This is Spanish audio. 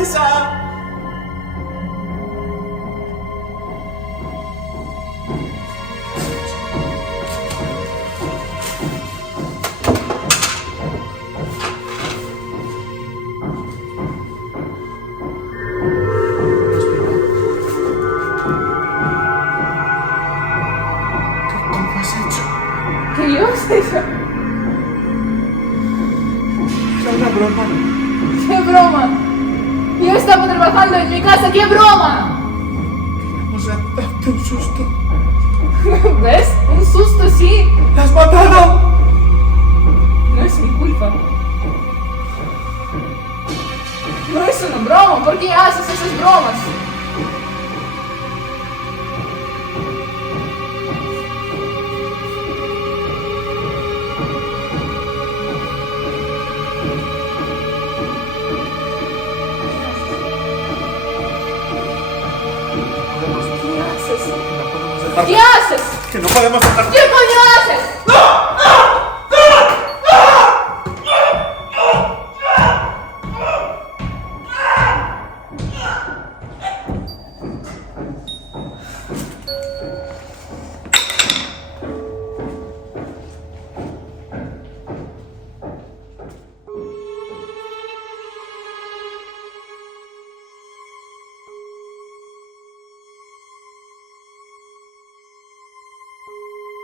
mesa! ¿Qué ibas a hacer? Era una broma. ¿Qué broma? Yo estaba trabajando en mi casa, ¿qué broma? Queríamos darte un susto. ¿Ves? Un susto, sí. ¡La has matado! No es mi culpa. No es una broma, ¿por qué haces esas bromas? ¿Qué haces? Que no podemos dejar. ¿Qué haces? Que no podemos dejar. ¿Qué coño haces? ¡No!